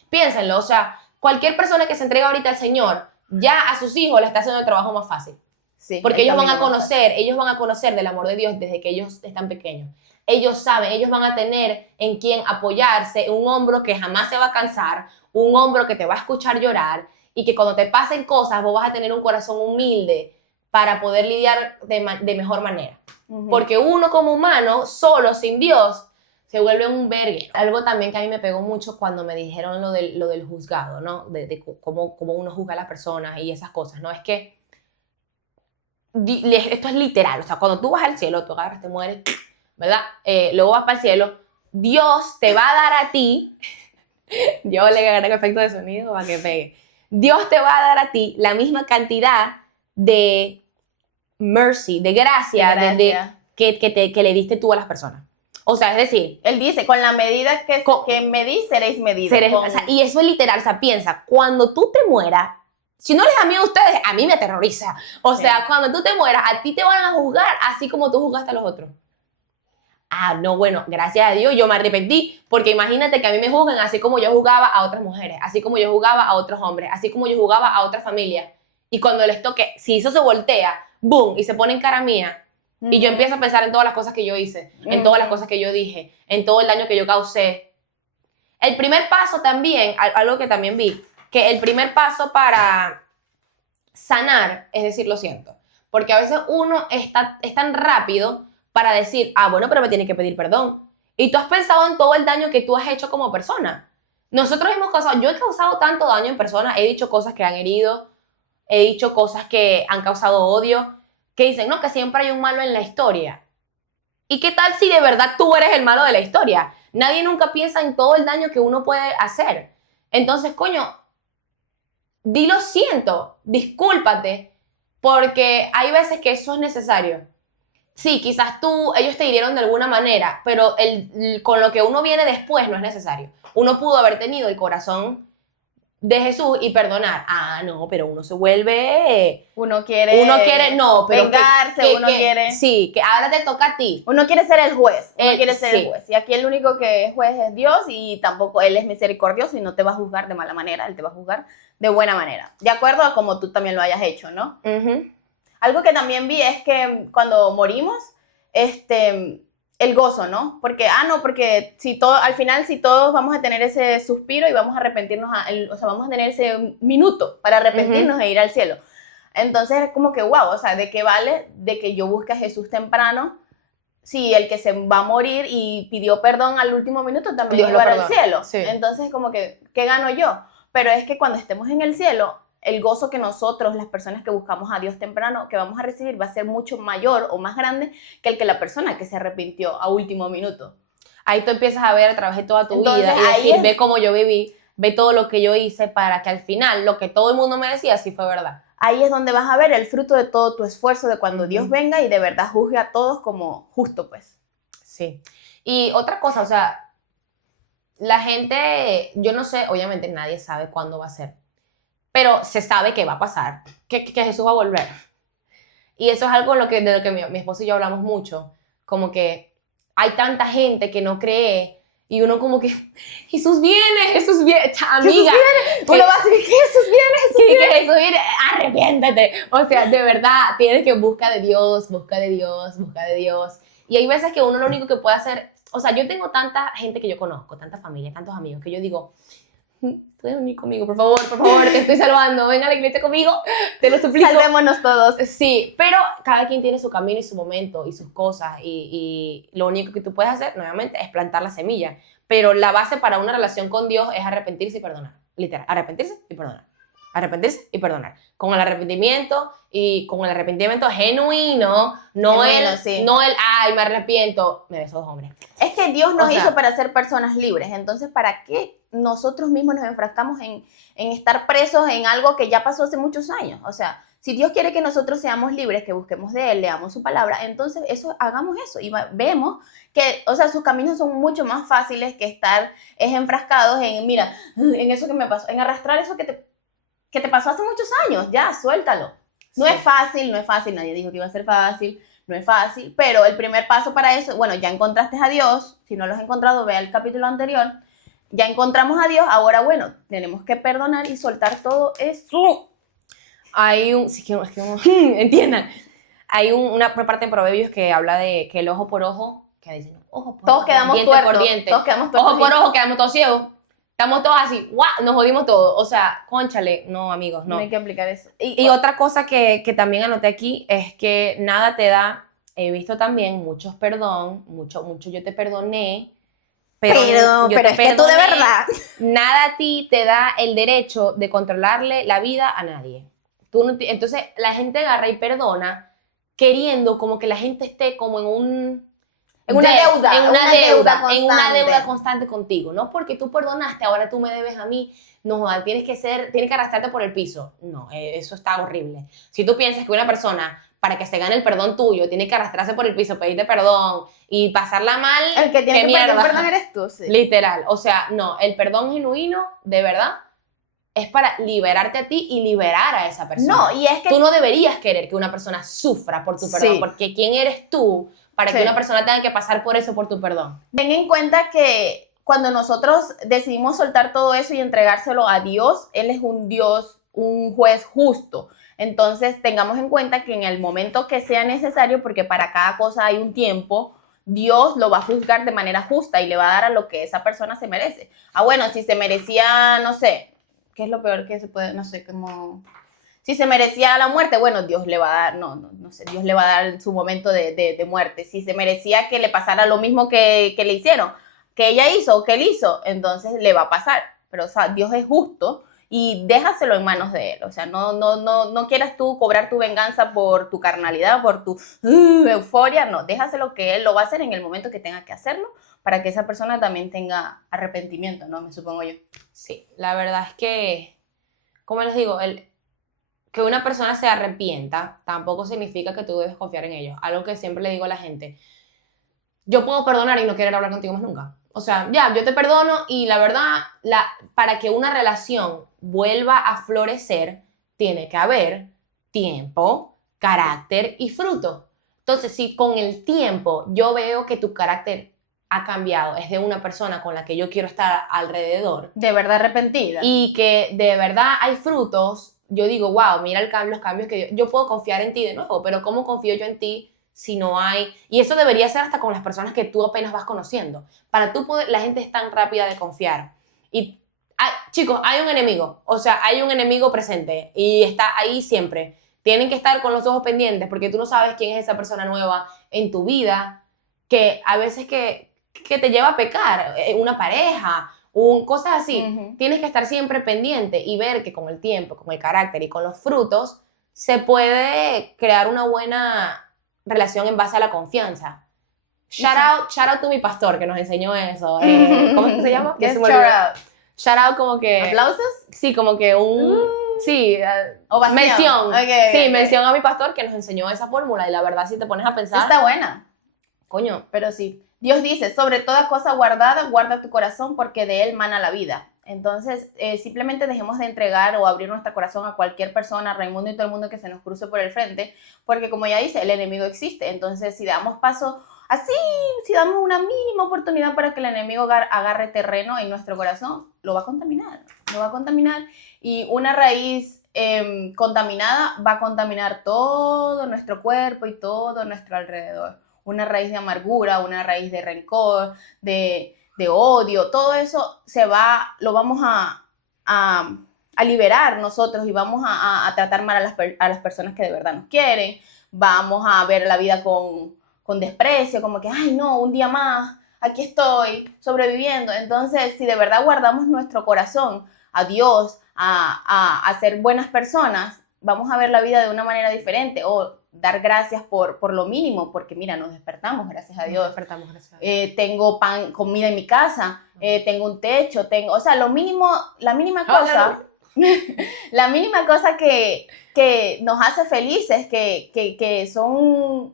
Piénsenlo, o sea, cualquier persona que se entrega ahorita al Señor, ya a sus hijos le está haciendo el trabajo más fácil. Sí, Porque el ellos van a camino más fácil. conocer del amor de Dios desde que ellos están pequeños. Ellos saben, ellos van a tener en quien apoyarse, un hombro que jamás se va a cansar, un hombro que te va a escuchar llorar y que cuando te pasen cosas vos vas a tener un corazón humilde para poder lidiar de mejor manera. Porque uno como humano, solo, sin Dios, se vuelve un verguero. Algo también que a mí me pegó mucho cuando me dijeron lo del juzgado, ¿no? De cómo uno juzga a las personas y esas cosas, ¿no? Es que esto es literal, o sea, cuando tú vas al cielo, tú agarras, te mueres, ¿verdad? Luego vas para el cielo, Dios te va a dar a ti, yo le agarré el efecto de sonido para que pegue, Dios te va a dar a ti la misma cantidad de mercy, de gracia, que le diste tú a las personas. O sea, es decir, Él dice, con la medida que medís, seréis medidos. O sea, y eso es literal, o sea, piensa, cuando tú te mueras, si no les da miedo a ustedes, a mí me aterroriza. O sea, cuando tú te mueras, a ti te van a juzgar así como tú juzgaste a los otros. Ah, no, bueno, gracias a Dios yo me arrepentí, porque imagínate que a mí me juzgan así como yo juzgaba a otras mujeres, así como yo juzgaba a otros hombres, así como yo juzgaba a otras familias. Y cuando les toque, si eso se voltea, boom, y se pone en cara mía, y yo empiezo a pensar en todas las cosas que yo hice, en todas las cosas que yo dije, en todo el daño que yo causé. El primer paso también, algo que también vi, que el primer paso para sanar es decir lo siento. Porque a veces uno es tan rápido para decir, ah, bueno, pero me tiene que pedir perdón. Y tú has pensado en todo el daño que tú has hecho como persona. Nosotros hemos causado, yo he causado tanto daño en persona, he dicho cosas que han herido, he dicho cosas que han causado odio, que dicen, no, que siempre hay un malo en la historia. ¿Y qué tal si de verdad tú eres el malo de la historia? Nadie nunca piensa en todo el daño que uno puede hacer. Entonces, coño, di lo siento, discúlpate, porque hay veces que eso es necesario. Sí, quizás ellos te hirieron de alguna manera, pero con lo que uno viene después no es necesario. Uno pudo haber tenido el corazón de Jesús y perdonar. Ah, no, pero uno se vuelve... Uno quiere no, pero vengarse, uno quiere... Sí, que ahora te toca a ti. Uno quiere ser el juez, el sí. juez. Y aquí el único que es juez es Dios y tampoco Él es misericordioso y no te va a juzgar de mala manera, Él te va a juzgar de buena manera. De acuerdo a como tú también lo hayas hecho, ¿no? Algo que también vi es que cuando morimos, el gozo, ¿no? Porque, porque al final si todos vamos a tener ese suspiro y vamos a arrepentirnos, o sea, vamos a tener ese minuto para arrepentirnos e ir al cielo. Entonces es como que, wow, o sea, ¿de qué vale de que yo busque a Jesús temprano si el que se va a morir y pidió perdón al último minuto también iba al cielo? Sí. Entonces como que, ¿qué gano yo? Pero es que cuando estemos en el cielo, el gozo que nosotros, las personas que buscamos a Dios temprano, que vamos a recibir, va a ser mucho mayor o más grande que el que la persona que se arrepintió a último minuto. Ahí tú empiezas a ver a través de toda tu vida y decir, ve cómo yo viví, ve todo lo que yo hice para que al final lo que todo el mundo me decía sí fue verdad. Ahí es donde vas a ver el fruto de todo tu esfuerzo, de cuando Dios venga y de verdad juzgue a todos como justo, pues. Sí. Y otra cosa, o sea, la gente, yo no sé, obviamente nadie sabe cuándo va a ser, pero se sabe que va a pasar, que Jesús va a volver. Y eso es algo de lo que mi esposo y yo hablamos mucho, como que hay tanta gente que no cree y uno como que, Jesús viene, amiga. Jesús viene. Uno va a decir, que Jesús viene, que Jesús viene, arrepiéntate. O sea, de verdad, tienes que buscar de Dios. Y hay veces que uno lo único que puede hacer, o sea, yo tengo tanta gente que yo conozco, tanta familia, tantos amigos, que yo digo, puedes unir conmigo, por favor, te estoy salvando, ven a la iglesia conmigo, te lo suplico. Salvémonos todos. Sí, pero cada quien tiene su camino y su momento y sus cosas y lo único que tú puedes hacer, nuevamente, es plantar la semilla, pero la base para una relación con Dios es arrepentirse y perdonar, literal, arrepentirse y perdonar, con el arrepentimiento y con el arrepentimiento genuino, no el, ay, me arrepiento, me beso dos hombres. Es que Dios nos hizo para ser personas libres, entonces, ¿para qué nosotros mismos nos enfrascamos en estar presos en algo que ya pasó hace muchos años? O sea, si Dios quiere que nosotros seamos libres, que busquemos de Él, leamos su palabra, entonces hagamos eso y vemos que, o sea, sus caminos son mucho más fáciles que estar enfrascados en, mira, en eso que me pasó, en arrastrar eso que te pasó hace muchos años, ya, suéltalo. No es fácil, nadie dijo que iba a ser fácil, no es fácil, pero el primer paso para eso, bueno, ya encontraste a Dios, si no lo has encontrado, ve al capítulo anterior, ya encontramos a Dios, ahora bueno, tenemos que perdonar y soltar todo eso. sí, es que entiendan, hay una parte en Proverbios que habla de que el ojo por ojo, que dicen, ojo por Todos ojo, quedamos diente tuertos. por diente, Todos quedamos tuertos. ojo por ojo, quedamos todos ciegos. Estamos todos así, ¡guau! Nos jodimos todos. O sea, cónchale, no, amigos, no. No hay que aplicar eso. Y otra cosa que también anoté aquí es que nada te da, he visto también muchos perdón, mucho yo te perdoné, pero yo pero te es que tú de perdoné. verdad. Nada a ti te da el derecho de controlarle la vida a nadie. Entonces la gente agarra y perdona queriendo como que la gente esté como en una deuda constante contigo, no porque tú perdonaste, ahora tú me debes a mí, no, tienes que arrastrarte por el piso. No, eso está horrible. Si tú piensas que una persona, para que se gane el perdón tuyo, tiene que arrastrarse por el piso, pedirte perdón y pasarla mal, el que tiene que pedir mierda. perdón eres tú, sí. Literal, o sea, no, el perdón genuino, de verdad, es para liberarte a ti y liberar a esa persona. No, y es que tú no deberías querer que una persona sufra por tu perdón, sí. porque ¿quién eres tú para Sí. que una persona tenga que pasar por eso por tu perdón? Ten en cuenta que cuando nosotros decidimos soltar todo eso y entregárselo a Dios, Él es un Dios, un juez justo. Entonces, tengamos en cuenta que en el momento que sea necesario, porque para cada cosa hay un tiempo, Dios lo va a juzgar de manera justa y le va a dar a lo que esa persona se merece. Ah, bueno, si se merecía, no sé, ¿qué es lo peor que se puede, no sé, como... Si se merecía la muerte, bueno, Dios le va a dar, no sé, Dios le va a dar su momento de muerte. Si se merecía que le pasara lo mismo que le hicieron, que ella hizo o que él hizo, entonces le va a pasar. Pero, o sea, Dios es justo y déjaselo en manos de Él. O sea, no quieras tú cobrar tu venganza por tu carnalidad, por tu euforia, no, déjaselo que Él lo va a hacer en el momento que tenga que hacerlo para que esa persona también tenga arrepentimiento, ¿no? Me supongo yo. Sí, la verdad es que, como les digo, que una persona se arrepienta tampoco significa que tú debes confiar en ellos. Algo que siempre le digo a la gente, yo puedo perdonar y no querer hablar contigo más nunca. O sea, ya, yo te perdono y la verdad, para que una relación vuelva a florecer, tiene que haber tiempo, carácter y fruto. Entonces, si con el tiempo yo veo que tu carácter ha cambiado, es de una persona con la que yo quiero estar alrededor. De verdad arrepentida. Y que de verdad hay frutos, yo digo, wow, mira los cambios que yo puedo confiar en ti de nuevo, pero ¿cómo confío yo en ti si no hay? Y eso debería ser hasta con las personas que tú apenas vas conociendo. Para tú poder, la gente es tan rápida de confiar. Y chicos, hay un enemigo, o sea, hay un enemigo presente y está ahí siempre. Tienen que estar con los ojos pendientes porque tú no sabes quién es esa persona nueva en tu vida, que a veces que te lleva a pecar, una pareja, cosas así. Tienes que estar siempre pendiente y ver que con el tiempo, con el carácter y con los frutos se puede crear una buena relación en base a la confianza. Shout out to mi pastor que nos enseñó eso. ¿Cómo es que se llama? Yes, shout out como que... ¿Aplausos? Sí, como que sí, mención. Okay. Mención a mi pastor que nos enseñó esa fórmula y la verdad si te pones a pensar... Está buena. Coño. Pero sí. Dios dice, sobre toda cosa guardada, guarda tu corazón porque de él mana la vida. Entonces, simplemente dejemos de entregar o abrir nuestro corazón a cualquier persona, a Raimundo y todo el mundo que se nos cruce por el frente, porque como ya dice, el enemigo existe. Entonces, si damos paso así, si damos una mínima oportunidad para que el enemigo agarre terreno en nuestro corazón, lo va a contaminar. Y una raíz contaminada va a contaminar todo nuestro cuerpo y todo nuestro alrededor. Una raíz de amargura, una raíz de rencor, de odio, todo eso lo vamos a liberar nosotros y vamos a tratar mal a las personas que de verdad nos quieren, vamos a ver la vida con desprecio, como que, ay no, un día más, aquí estoy sobreviviendo. Entonces, si de verdad guardamos nuestro corazón a Dios, a ser buenas personas, vamos a ver la vida de una manera diferente o dar gracias por lo mínimo, porque mira, nos despertamos, gracias a Dios. Tengo pan, comida en mi casa, tengo un techo, o sea, la mínima cosa, la mínima cosa que nos hace felices, que son,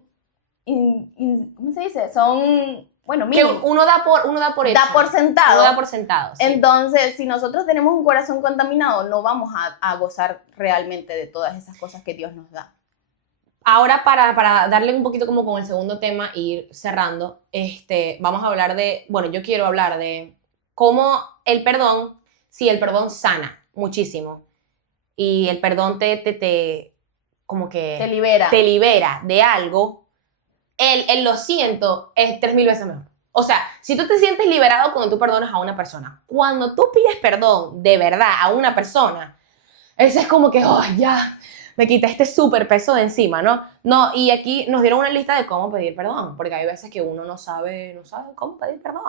¿cómo se dice? Son, bueno, mínimo. Que uno da por hecho. Da por sentado. Uno da por sentado, sí. Entonces, si nosotros tenemos un corazón contaminado, no vamos a gozar realmente de todas esas cosas que Dios nos da. Ahora, para darle un poquito como con el segundo tema e ir cerrando, vamos a hablar yo quiero hablar de cómo el perdón sana muchísimo. y el perdón como que te libera de algo, el lo siento es 3000 veces mejor. O sea, si tú te sientes liberado cuando tú perdonas a una persona, cuando tú pides perdón de verdad a una persona, ese es como que, oh, ya, me quité este súper peso de encima, ¿no? No, y aquí nos dieron una lista de cómo pedir perdón, porque hay veces que uno no sabe cómo pedir perdón.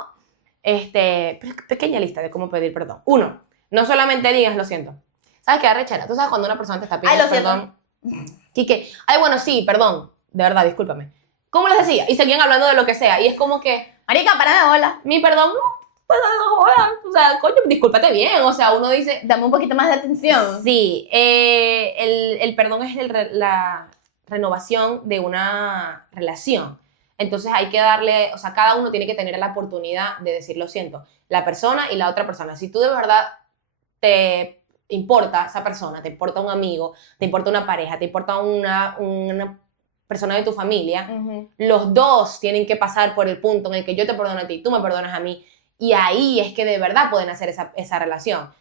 Pequeña lista de cómo pedir perdón. 1, no solamente digas lo siento. ¿Sabes qué, arrechera? Tú sabes cuando una persona te está pidiendo perdón. Quique, ay, bueno, sí, perdón, de verdad, discúlpame. ¿Cómo les decía? Y seguían hablando de lo que sea. Y es como que, marica, para de bola. Mi perdón, no, pues no jodas. O sea, coño, discúlpate bien. O sea, uno dice, dame un poquito más de atención. Sí, el perdón es la renovación de una relación. Entonces hay que darle, o sea, cada uno tiene que tener la oportunidad de decir lo siento. La persona y la otra persona. Si tú de verdad te importa esa persona, te importa un amigo, te importa una pareja, te importa una persona de tu familia, los dos tienen que pasar por el punto en el que yo te perdono a ti, tú me perdonas a mí, y ahí es que de verdad pueden hacer esa relación.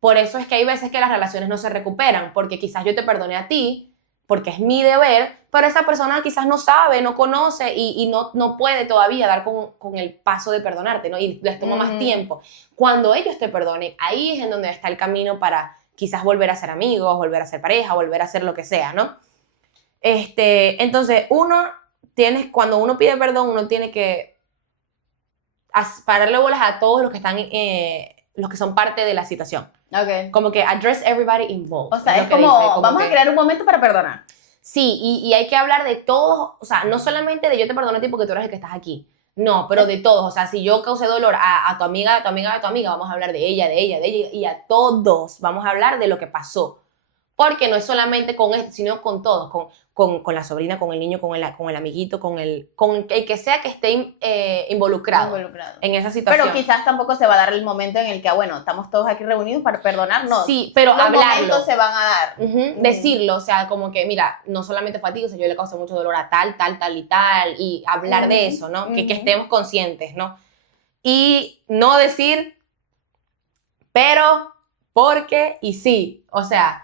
Por eso es que hay veces que las relaciones no se recuperan, porque quizás yo te perdoné a ti, porque es mi deber, pero esa persona quizás no sabe, no conoce y no puede todavía dar con el paso de perdonarte, ¿no? Y les toma más tiempo. Cuando ellos te perdonen, ahí es en donde está el camino para quizás volver a ser amigos, volver a ser pareja, volver a ser lo que sea, ¿no? Entonces, cuando uno pide perdón, uno tiene que pararle bolas a todos los que están, los que son parte de la situación. Okay. Como que address everybody involved. O sea, es como vamos a crear un momento para perdonar. Sí, y hay que hablar de todos, o sea, no solamente de yo te perdono a ti porque tú eres el que estás aquí. No, pero de todos. O sea, si yo causé dolor a tu amiga, vamos a hablar de ella, y a todos vamos a hablar de lo que pasó. Porque no es solamente con este, sino con todos, con la sobrina, con el niño, con el amiguito, con el que sea que esté involucrado en esa situación. Pero quizás tampoco se va a dar el momento en el que, bueno, estamos todos aquí reunidos para perdonarnos. Sí, pero los momentos se van a dar. Decirlo, o sea, como que, mira, no solamente fue a ti, o sea, yo le causé mucho dolor a tal, y hablar de eso, ¿no? Que estemos conscientes, ¿no? Y no decir, pero, porque y sí, o sea...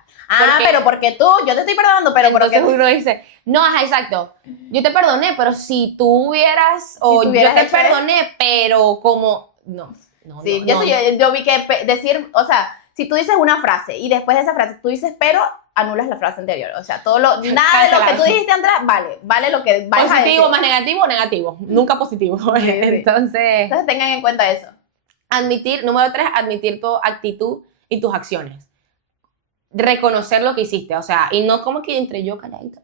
pero porque tú, yo te estoy perdonando, pero porque uno dice, no, ajá, exacto, yo te perdoné, pero si tú hubieras, o yo te perdoné, pero como, no. Sí, yo vi que decir, o sea, si tú dices una frase y después de esa frase tú dices pero, anulas la frase anterior, o sea, nada de lo que tú dijiste, Andrea, vale lo que vayas a decir. Positivo más negativo, nunca positivo. Sí. Entonces tengan en cuenta eso. Número 3, admitir tu actitud y tus acciones. Reconocer lo que hiciste, o sea, y no como que entre yo calladita.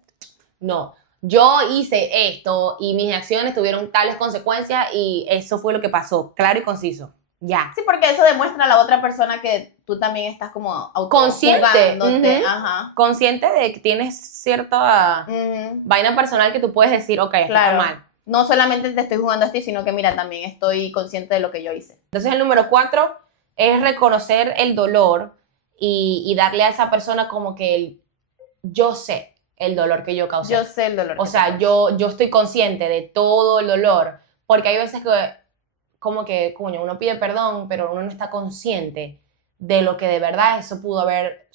No, yo hice esto y mis acciones tuvieron tales consecuencias y eso fue lo que pasó, claro y conciso. Ya. Sí, porque eso demuestra a la otra persona que tú también estás como consciente. Ajá. Consciente de que tienes cierta vaina personal que tú puedes decir, ok, esto está mal. No solamente te estoy jugando a ti, sino que mira, también estoy consciente de lo que yo hice. Entonces el número 4 es reconocer el dolor y darle a esa persona como que yo sé el dolor que yo causé. Yo sé el dolor. O sea, yo estoy consciente de todo el dolor, porque hay veces que como que, coño, uno pide perdón, pero uno no está consciente de lo que de verdad eso pudo haber.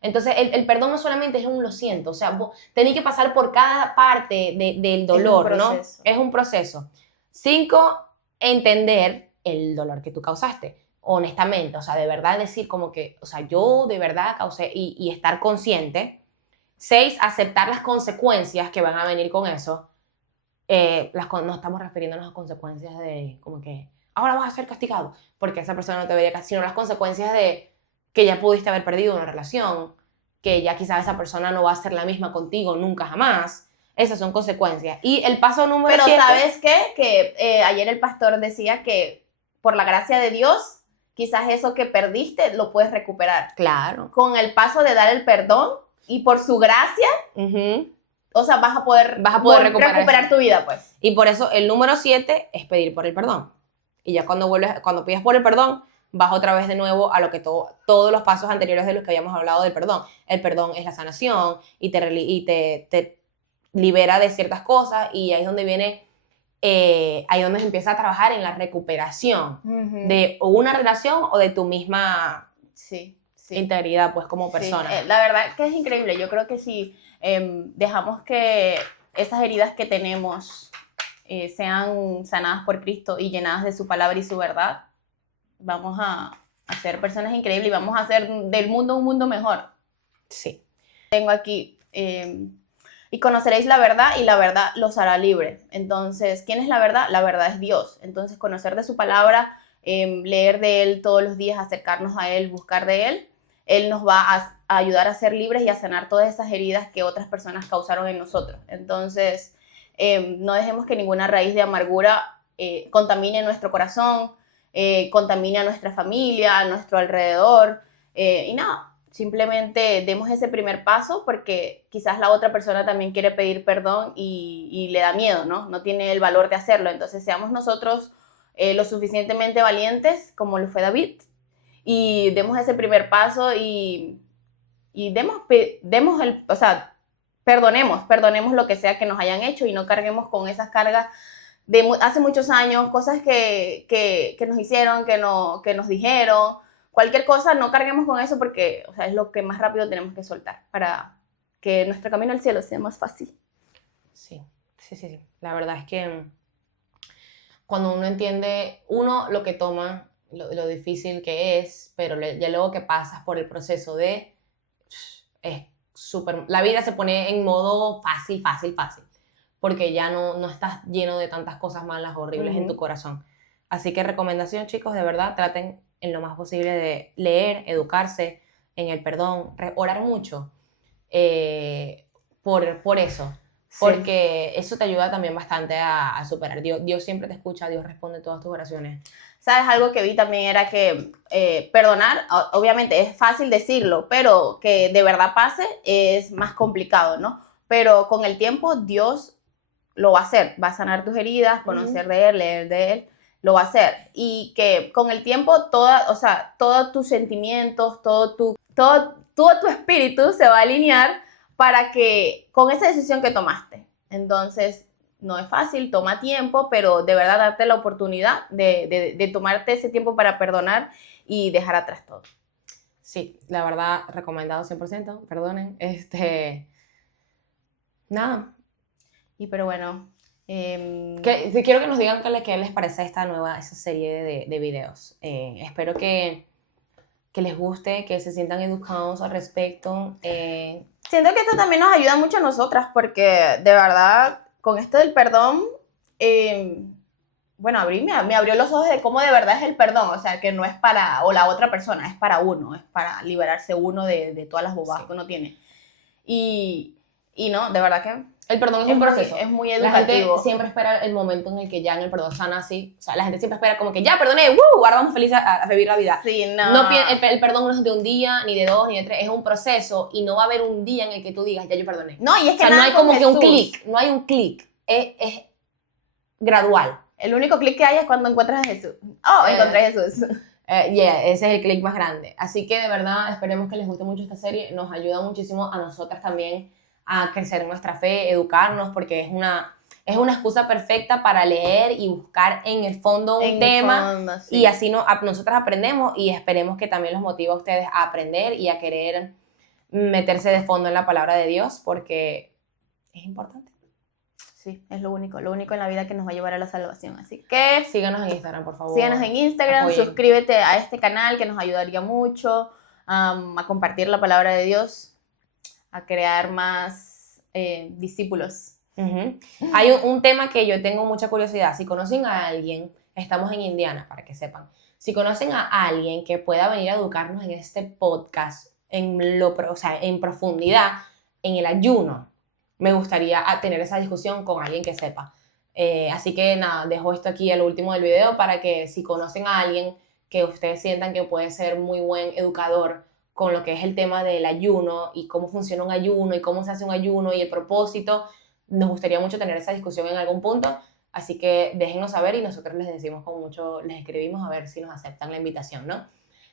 Entonces, el perdón no solamente es un lo siento, o sea, tenés que pasar por cada parte del dolor, ¿no? Es un proceso. 5, entender el dolor que tú causaste, honestamente, o sea, de verdad decir como que, o sea, yo de verdad causé y estar consciente. 6, aceptar las consecuencias que van a venir con eso. No estamos refiriéndonos a consecuencias de como que ahora vas a ser castigado porque esa persona no te veía casi, sino las consecuencias de que ya pudiste haber perdido una relación, que ya quizás esa persona no va a ser la misma contigo nunca jamás. Esas son consecuencias. Y el paso número 7... Pero ¿sabes qué? Que ayer el pastor decía que por la gracia de Dios, quizás eso que perdiste lo puedes recuperar. Claro. Con el paso de dar el perdón y por su gracia... O sea, vas a poder recuperar tu vida, pues. Y por eso el número 7 es pedir por el perdón. Y ya cuando pides por el perdón, vas otra vez de nuevo a lo que todos los pasos anteriores de los que habíamos hablado del perdón. El perdón es la sanación y te libera de ciertas cosas y ahí es donde viene, ahí es donde se empieza a trabajar en la recuperación de una relación o de tu misma integridad, pues, como persona. Sí, la verdad que es increíble. Yo creo que si dejamos que esas heridas que tenemos sean sanadas por Cristo y llenadas de su palabra y su verdad, vamos a ser personas increíbles y vamos a hacer del mundo un mundo mejor. Sí. Tengo aquí, y conoceréis la verdad y la verdad los hará libre. Entonces, ¿quién es la verdad? La verdad es Dios. Entonces, conocer de su palabra, leer de Él todos los días, acercarnos a Él, buscar de Él, Él nos va a ayudar a ser libres y a sanar todas esas heridas que otras personas causaron en nosotros. Entonces, no dejemos que ninguna raíz de amargura contamine nuestro corazón, contamine a nuestra familia, a nuestro alrededor, y nada, simplemente demos ese primer paso porque quizás la otra persona también quiere pedir perdón y le da miedo, ¿no? No tiene el valor de hacerlo. Entonces seamos nosotros lo suficientemente valientes como lo fue David y demos ese primer paso y perdonemos lo que sea que nos hayan hecho y no carguemos con esas cargas de hace muchos años, cosas que nos hicieron, que nos dijeron, cualquier cosa, no carguemos con eso porque, o sea, es lo que más rápido tenemos que soltar para que nuestro camino al cielo sea más fácil. Sí. La verdad es que cuando uno entiende, lo que toma, lo difícil que es, pero ya luego que pasas por el proceso es súper, la vida se pone en modo fácil, porque ya no estás lleno de tantas cosas malas, horribles en tu corazón. Así que recomendación, chicos, de verdad, traten en lo más posible de leer, educarse en el perdón, orar mucho por eso. Sí. Porque eso te ayuda también bastante a superar. Dios siempre te escucha, Dios responde todas tus oraciones. ¿Sabes? Algo que vi también era que perdonar, obviamente es fácil decirlo, pero que de verdad pase es más complicado, ¿no? Pero con el tiempo Dios lo va a hacer, va a sanar tus heridas, conocer de Él, leer de Él, lo va a hacer. Y que con el tiempo todos tus sentimientos, todo tu espíritu se va a alinear para que con esa decisión que tomaste. Entonces, no es fácil, toma tiempo, pero de verdad darte la oportunidad de tomarte ese tiempo para perdonar y dejar atrás todo. Sí, la verdad, recomendado 100%, perdonen. Nada. Pero bueno. Quiero que nos digan qué les parece esa serie de videos. Espero que les guste, que se sientan educados al respecto. Siento que esto también nos ayuda mucho a nosotras porque de verdad, con esto del perdón, bueno, me abrió los ojos de cómo de verdad es el perdón, o sea, que no es para, o la otra persona, es para uno, es para liberarse uno de todas las bobadas que uno tiene. Y no, de verdad que el perdón es un proceso. Es muy educativo. La gente siempre espera el momento en el que ya en el perdón sana así. O sea, la gente siempre espera como que ya perdoné, ahora vamos felices a vivir la vida. Sí, no. El perdón no es de un día, ni de dos, ni de tres. Es un proceso y no va a haber un día en el que tú digas, ya yo perdoné. No, y es que no hay como que un clic. No hay un clic. Es gradual. El único clic que hay es cuando encuentras a Jesús. Encontré a Jesús. Ese es el clic más grande. Así que de verdad esperemos que les guste mucho esta serie. Nos ayuda muchísimo a nosotras también a crecer en nuestra fe, educarnos, porque es una excusa perfecta para leer y buscar en el fondo un tema, sí. Y así nosotras aprendemos y esperemos que también los motive a ustedes a aprender y a querer meterse de fondo en la palabra de Dios, porque es importante. Sí, es lo único en la vida que nos va a llevar a la salvación. Así que síganos en Instagram, por favor. Síganos en Instagram, suscríbete a este canal que nos ayudaría mucho a compartir la palabra de Dios, a crear más discípulos. Hay un tema que yo tengo mucha curiosidad. Si conocen a alguien, estamos en Indiana, para que sepan. Si conocen a alguien que pueda venir a educarnos en este podcast, en profundidad, en el ayuno, me gustaría tener esa discusión con alguien que sepa. Así que nada, dejo esto aquí al último del video para que si conocen a alguien que ustedes sientan que puede ser muy buen educador con lo que es el tema del ayuno y cómo funciona un ayuno y cómo se hace un ayuno y el propósito, nos gustaría mucho tener esa discusión en algún punto, así que déjennos saber y nosotros les escribimos a ver si nos aceptan la invitación, ¿no?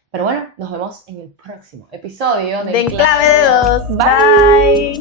Pero bueno, nos vemos en el próximo episodio de En Clave de Dos. Bye.